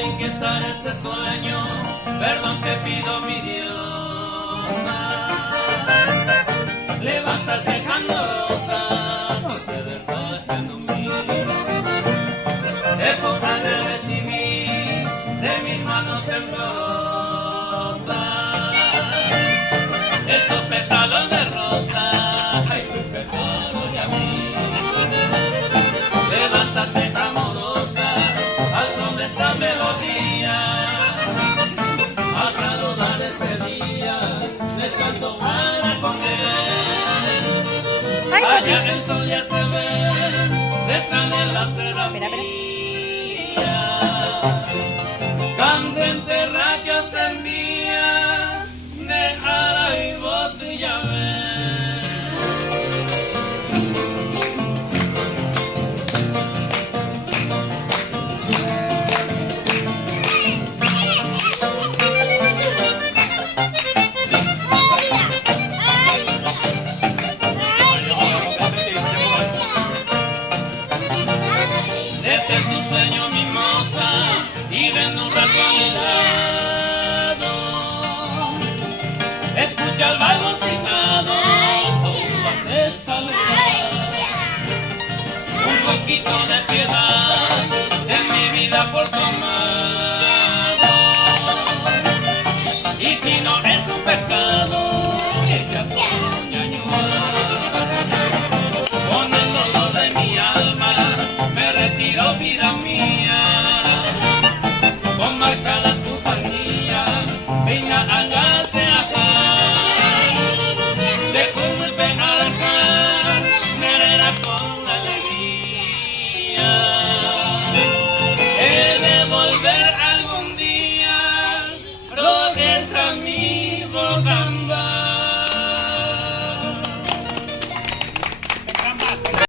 al inquietar ese sueño, perdón te pido mi diosa. Levántate candorosa, no se deshaciendo mí. Época de recibir de mis manos temblorosas estos pétalos de rosa, ay, tu pétalo de mí. Levántate amorosa, al son de esta melodía, a saludar este día, de santo para comer. Allá el sol ya se ve, detrás de la serranía. Candente rayas te envía, de ala y botella ve. Detén tu sueño, mimosa, y ven un rato a mi lado. Escucha el barbo stigmado, de saludar. Un poquito de piedad en mi vida por tu amor.